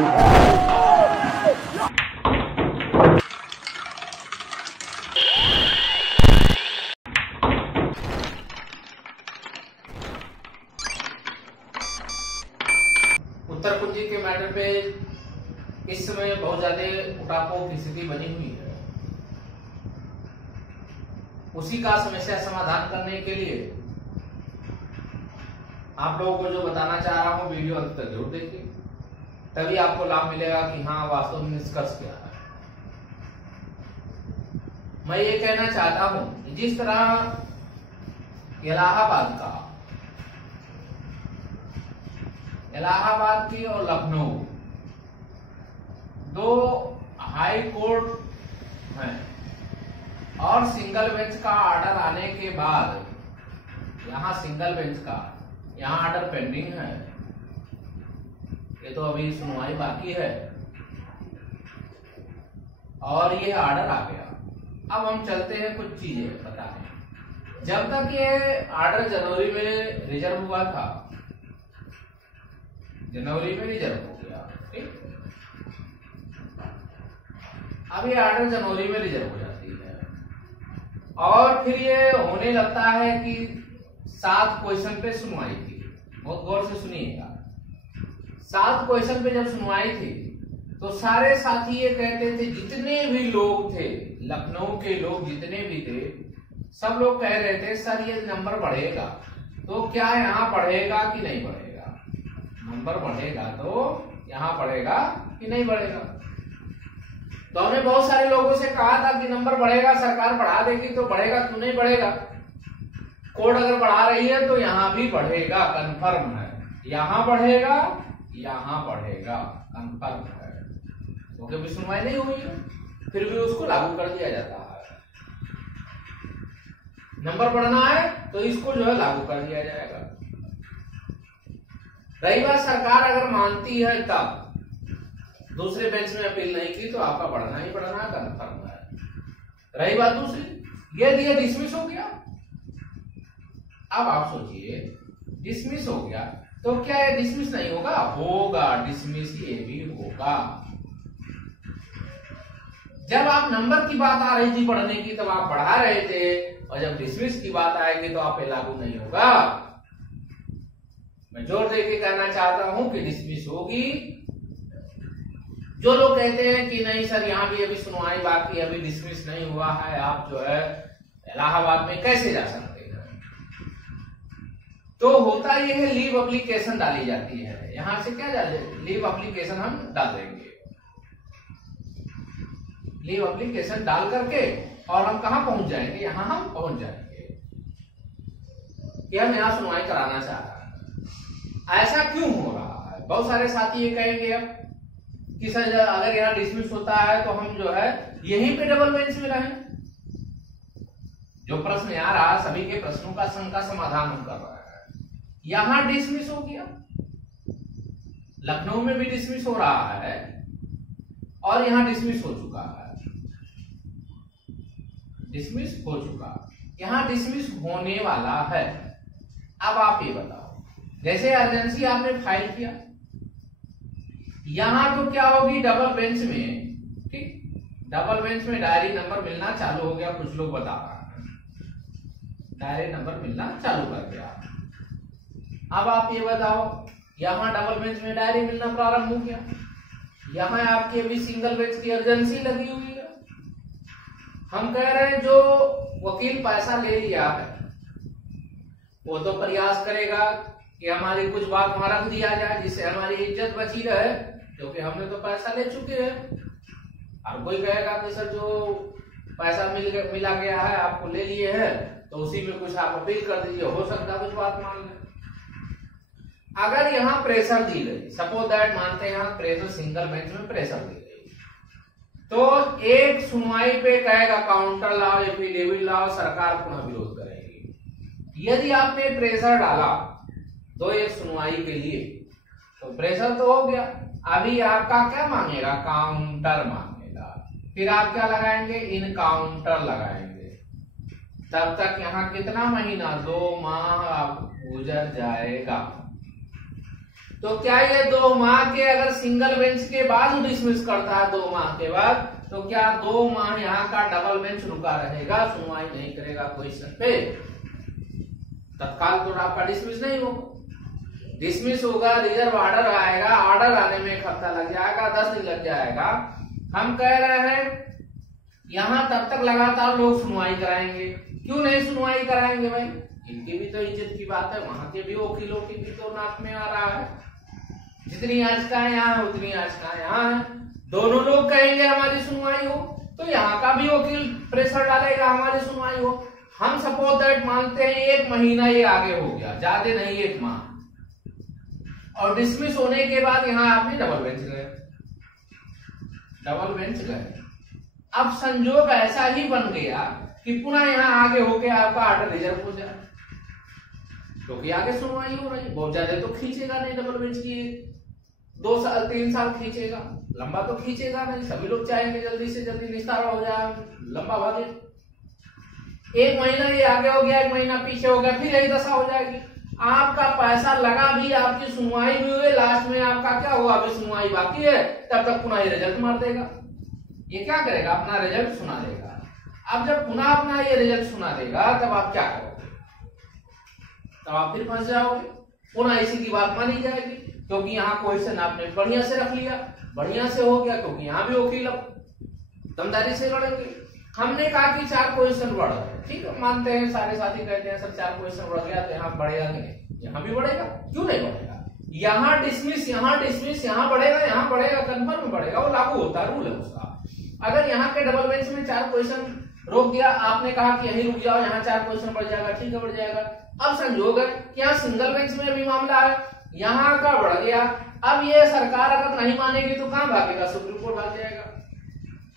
उत्तर कुंजी के मैटर पे इस समय बहुत ज्यादा उठापों की स्थिति बनी हुई है। उसी का समस्या समाधान करने के लिए आप लोगों को जो बताना चाह रहा हूं वीडियो अंत तक जरूर देखिए, तभी आपको लाभ मिलेगा कि हाँ वास्तव में निष्कर्ष क्या है। मैं ये कहना चाहता हूं जिस तरह इलाहाबाद की और लखनऊ दो हाई कोर्ट हैं और सिंगल बेंच का ऑर्डर आने के बाद यहाँ सिंगल बेंच का यहाँ ऑर्डर पेंडिंग है, ये तो अभी सुनवाई बाकी है और ये ऑर्डर आ गया। अब हम चलते हैं कुछ चीजें बताने। जब तक ये ऑर्डर जनवरी में रिजर्व हुआ था, जनवरी में रिजर्व हो गया, ठीक। अब ये ऑर्डर जनवरी में रिजर्व हो जाती है और फिर ये होने लगता है कि 7 क्वेश्चन पे सुनवाई थी। बहुत गौर से सुनिएगा, 7 क्वेश्चन पे जब सुनवाई थी तो सारे साथी ये कहते थे, जितने भी लोग थे लखनऊ के लोग जितने भी थे सब लोग कह रहे थे सर ये नंबर बढ़ेगा, तो क्या यहाँ बढ़ेगा कि नहीं बढ़ेगा, नंबर बढ़ेगा तो यहाँ बढ़ेगा कि नहीं बढ़ेगा। तो हमने बहुत सारे लोगों से कहा था कि नंबर बढ़ेगा, सरकार बढ़ा देगी तो बढ़ेगा, क्यों नहीं बढ़ेगा। कोर्ट अगर बढ़ा रही है तो यहाँ भी बढ़ेगा, कंफर्म है, यहाँ बढ़ेगा यहाँ बढ़ेगा, कंफर्म है, क्योंकि अभी सुनवाई नहीं हुई है, फिर भी उसको लागू कर दिया जाता है। नंबर बढ़ना है तो इसको जो है लागू कर दिया जाएगा। रही बात सरकार अगर मानती है तब, दूसरे बेंच में अपील नहीं की तो आपका बढ़ना ही बढ़ना कंफर्म है। रही बात दूसरी, ये दिया डिसमिस हो गया। अब आप सोचिए डिसमिस हो गया तो क्या ये डिसमिस नहीं होगा? होगा, डिसमिस ये भी होगा। जब आप नंबर की बात आ रही थी बढ़ने की तब आप बढ़ा रहे थे, और जब डिसमिस की बात आएगी तो आप पे लागू नहीं होगा। मैं जोर देके कहना चाहता हूं कि डिसमिस होगी। जो लोग कहते हैं कि नहीं सर यहाँ भी अभी सुनवाई बाकी, अभी डिसमिस नहीं हुआ है, आप जो है इलाहाबाद में कैसे जा सकते हैं, तो होता यह है लीव एप्लीकेशन डाली जाती है। यहां से क्या डाले, लीव एप्लीकेशन हम डाल देंगे। लीव एप्लीकेशन डाल करके और हम कहां पहुंच जाएंगे, यहां हम पहुंच जाएंगे कि हम यहां सुनवाई कराना चाह रहे हैं। ऐसा क्यों हो रहा है? बहुत सारे साथी ये कहेंगे अब कि सर अगर यहाँ डिसमिस होता है तो हम जो है यहीं पे डबल बेंच में रहें। जो प्रश्न आ रहा है सभी के प्रश्नों का संघ का समाधान हम कर रहे हैं। यहां डिसमिस हो गया, लखनऊ में भी डिसमिस हो रहा है और यहां डिसमिस हो चुका है, डिसमिस हो चुका, यहां डिसमिस होने वाला है। अब आप ये बताओ, जैसे अर्जेंसी आपने फाइल किया, यहां तो क्या होगी डबल बेंच में, ठीक, डबल बेंच में डायरी नंबर मिलना चालू हो गया। कुछ लोग बता रहे हैं डायरी नंबर मिलना चालू कर दिया। अब आप ये बताओ, यहां डबल बेंच में डायरी मिलना प्रारंभ हो गया, यहां आपकी अभी सिंगल बेंच की अर्जेंसी लगी हुई है। हम कह रहे हैं जो वकील पैसा ले लिया है वो तो प्रयास करेगा कि हमारी कुछ बात वहां रख दिया जाए जिससे हमारी इज्जत बची रहे, क्योंकि हमने तो पैसा ले चुके हैं। और कोई कहेगा कि सर जो पैसा मिला गया है आपको ले लिए है तो उसी में कुछ आप अपील कर दीजिए, हो सकता है कुछ बात मान ले। अगर यहाँ प्रेशर दी गई, सपोज दैट मानते हैं यहाँ प्रेशर, सिंगल बेंच में प्रेशर दी गई, तो एक सुनवाई पे कहेगा काउंटर लाओ, एफिडेविट लाओ, सरकार पुनः विरोध करेगी। यदि आपने प्रेशर डाला तो एक सुनवाई के लिए, तो प्रेशर तो हो गया, अभी आपका क्या मांगेगा, काउंटर मांगेगा। फिर आप क्या लगाएंगे, इन काउंटर लगाएंगे। तब तक यहाँ कितना महीना, 2 माह गुजर जाएगा। तो क्या ये 2 माह के अगर सिंगल बेंच के बाद डिसमिस करता है 2 माह के बाद, तो क्या 2 माह यहाँ का डबल बेंच रुका रहेगा, सुनवाई नहीं करेगा क्वेश्चन पे, तत्काल तो आपका डिसमिस नहीं होगा। डिसमिस होगा, रिजर्व ऑर्डर आएगा, ऑर्डर आने में 1 हफ्ता लग जाएगा, 10 दिन लग जाएगा। हम कह रहे हैं यहाँ तब तक लगातार लोग सुनवाई कराएंगे। क्यों नहीं सुनवाई कराएंगे भाई, इनकी भी तो इज्जत की बात है, वहां के भी वकीलों की भी तो नाक में आ रहा है। जितनी याचिका है यहाँ है उतनी याचिका यहाँ है, दोनों लोग कहेंगे हमारी सुनवाई हो, तो यहाँ का भी वकील प्रेशर डालेगा हमारी सुनवाई हो। हम सपोज दैट मानते हैं 1 महीना ये आगे हो गया, ज्यादा नहीं 1 माह, और डिसमिस होने के बाद यहाँ आपने डबल बेंच गए। अब संजोग ऐसा ही बन गया कि पुनः यहाँ आगे होके आपका ऑर्डर रिजर्व हो जाए, क्योंकि आगे सुनवाई हो रही है। बहुत ज्यादा तो खींचेगा नहीं डबल बेंच की, 2 साल 3 साल खींचेगा, लंबा तो खींचेगा नहीं। सभी लोग चाहेंगे जल्दी से जल्दी निस्तारा हो जाए, लंबा भागे। 1 महीना ये आगे हो गया, 1 महीना पीछे हो गया, फिर यही दशा हो जाएगी। आपका पैसा लगा भी, आपकी सुनवाई भी हुई, लास्ट में आपका क्या हुआ, अभी सुनवाई बाकी है, तब तक पुनः ये रिजल्ट मार देगा। ये क्या करेगा, अपना रिजल्ट सुना देगा। अब जब पुनः अपना ये रिजल्ट सुना देगा, तब आप क्या करोगे, तब आप फिर फंस जाओगे। पुनः इसी की बात मानी जाएगी, क्योंकि यहाँ क्वेश्चन आपने बढ़िया से रख लिया, बढ़िया से हो गया, क्योंकि यहाँ भी वकील दमदारी से लड़ेंगे। हमने कहा कि 4 क्वेश्चन बढ़ गए, ठीक है, मानते हैं, सारे साथी कहते हैं सर 4 क्वेश्चन बढ़ गया तो यहाँ बढ़ेगा कि नहीं, यहाँ भी बढ़ेगा, क्यों नहीं बढ़ेगा। यहाँ डिसमिस, यहाँ बढ़ेगा, कन्फर्म बढ़ेगा, वो लागू होता है, रूल है उसका। अगर यहाँ के डबल बेंच में 4 क्वेश्चन रोक दिया, आपने कहा कि यही रुक जाओ, यहाँ 4 क्वेश्चन बढ़ जाएगा, ठीक है बढ़ जाएगा। अब संजोग है कि यहाँ सिंगल बेंच में भी मामला है, यहाँ का बढ़ गया। अब ये सरकार अगर नहीं मानेगी तो कहाँ भागेगा, सुप्रीम कोर्ट भाग जाएगा।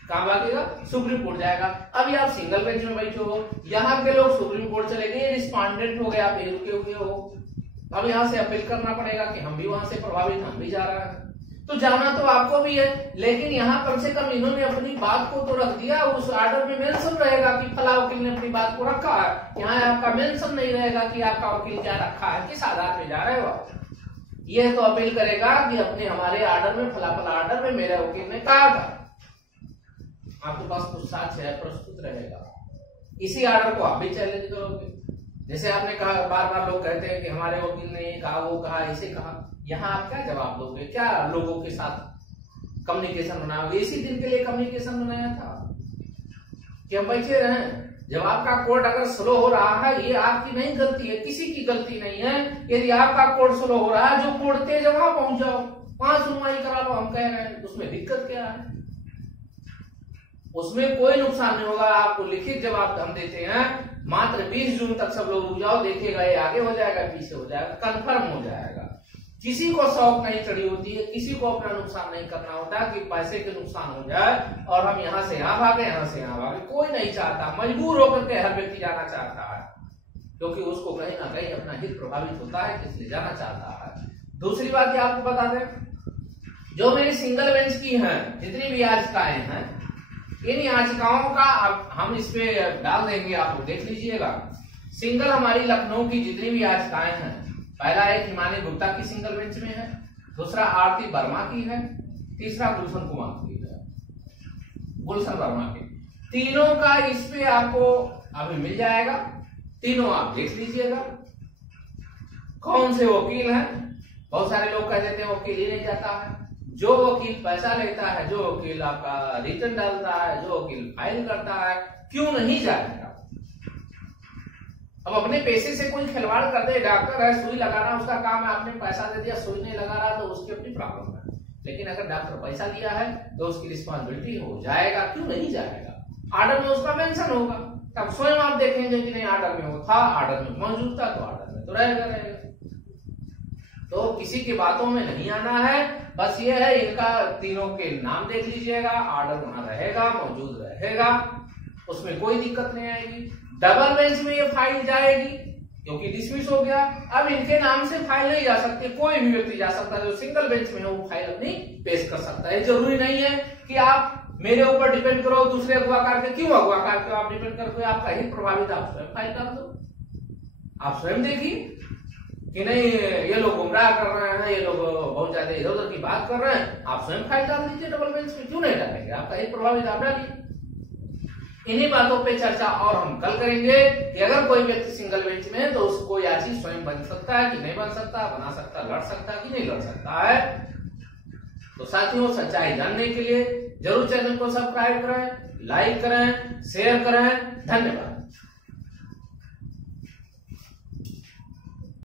कहाँ भागेगा, सुप्रीम कोर्ट जाएगा। अभी आप सिंगल बेंच में बैठे हो, यहाँ के लोग सुप्रीम कोर्ट चले गए, रिस्पॉन्डेंट हो गए, आप रुके हुए हो। अब यहाँ से अपील करना पड़ेगा कि हम भी वहां से प्रभावित, हम भी जा रहे हैं, तो जाना तो आपको भी है, लेकिन यहाँ कम से कम इन्होंने अपनी बात को तो रख दिया। उस ऑर्डर में मेंशन रहेगा कि फला वकील ने अपनी बात को रखा है, यहाँ आपका मेंशन नहीं रहेगा कि आपका वकील क्या रखा है, किस आधार पे जा रहे हो। ये तो अपील करेगा कि अपने हमारे ऑर्डर में, फला फला ऑर्डर में मेरे वकील ने कहा था, आपके पास कुछ साक्ष्य है, प्रस्तुत रहेगा। इसी ऑर्डर को आप भी चैलेंज करोगे। जैसे आपने कहा, बार बार लोग कहते हैं कि हमारे वकील ने ये कहा, वो कहा, इसे कहा, यहाँ आप क्या जवाब दोगे, क्या लोगों के साथ कम्युनिकेशन बनाओगे। इसी दिन के लिए कम्युनिकेशन बनाया था कि हम बैठे रहे। जब आपका कोर्ट अगर स्लो हो रहा है, ये आपकी नहीं गलती है, किसी की गलती नहीं है। यदि आपका कोर्ट स्लो हो रहा है, जो कोर्ट तेज वहां पहुंच जाओ, वहां सुनवाई करा लो, हम कह रहे हैं, उसमें दिक्कत क्या है, उसमें कोई नुकसान नहीं होगा। आपको लिखित जवाब हम देते हैं, मात्र 20 जून तक सब लोग रुक जाओ, देखिएगा ये आगे हो जाएगा, पीछे हो जाएगा, कंफर्म हो जाएगा। किसी को शौक नहीं चढ़ी होती है, किसी को अपना नुकसान नहीं करना होता कि पैसे के नुकसान हो जाए और हम यहाँ से यहाँ भागे, यहाँ से यहाँ भागे। कोई नहीं चाहता, मजबूर होकर के हर व्यक्ति जाना चाहता है, क्योंकि उसको कहीं ना कहीं अपना हित प्रभावित होता है, इसलिए जाना चाहता है। दूसरी बात ये आपको बता दें, जो मेरी सिंगल बेंच की है जितनी भी याचिकाएं हैं, इन याचिकाओं का हम इस पे डाल देंगे, आप देख लीजिएगा। सिंगल हमारी लखनऊ की जितनी भी याचिकाएं हैं, पहला एक हिमानी गुप्ता की सिंगल बेंच में है, दूसरा आरती वर्मा की है, तीसरा गुलशन कुमार की है, गुलशन वर्मा की। तीनों का इस पे आपको अभी मिल जाएगा, तीनों आप देख लीजिएगा कौन से वकील हैं। बहुत सारे लोग कह देते हैं वकील ही नहीं जाता है। जो वकील पैसा लेता है, जो वकील आपका रिटर्न डालता है, जो वकील फाइल करता है, क्यों नहीं जाएगा। अब अपने पैसे से कोई खिलवाड़ कर दे, डॉक्टर है, सुई लगाना उसका काम है, आपने पैसा दे दिया, सुई नहीं लगा रहा तो उसकी अपनी प्रॉब्लम है। लेकिन अगर डॉक्टर पैसा दिया है तो उसकी रिस्पॉन्सिबिलिटी हो जाएगा, क्यों नहीं जाएगा। ऑर्डर में उसका मेंशन होगा, तब स्वयं आप देखेंगे कि नहीं ऑर्डर में वो था, ऑर्डर में मौजूद था, तो ऑर्डर में तो रहेगा। तो किसी की बातों में नहीं आना है, बस ये है, इनका तीनों के नाम देख लीजिएगा, ऑर्डर वहां रहेगा, मौजूद रहेगा, उसमें कोई दिक्कत नहीं आएगी। डबल बेंच में ये फाइल जाएगी क्योंकि डिसमिस हो गया। अब इनके नाम से फाइल नहीं जा सकती, कोई भी व्यक्ति जा सकता है जो सिंगल बेंच में है, वो फाइल अपनी पेश कर सकता है। जरूरी नहीं है कि आप मेरे ऊपर डिपेंड करो, दूसरे अगवाकार पे क्यों अगवाकार पे आप डिपेंड करते हो, आपका हित प्रभावित, आप स्वयं फाइल कर दो, आप स्वयं देखिए। कि नहीं ये लोग गुमराह कर रहे हैं, ये लोग बहुत ज्यादा इधर उधर की बात कर रहे हैं, आप स्वयं फाइल डाल दीजिए डबल बेंच में। क्यों नहीं डालेंगे? आपका एक प्रभावित आप डालिए। इन्हीं बातों पे चर्चा और हम कल करेंगे कि अगर कोई व्यक्ति सिंगल बेंच में है तो उसको याची स्वयं बन सकता है कि नहीं बन सकता, बना सकता, लड़ सकता कि नहीं लड़ सकता है। तो साथियों, सच्चाई जानने के लिए जरूर चैनल को सब्सक्राइब करें, लाइक करें, शेयर करें। धन्यवाद।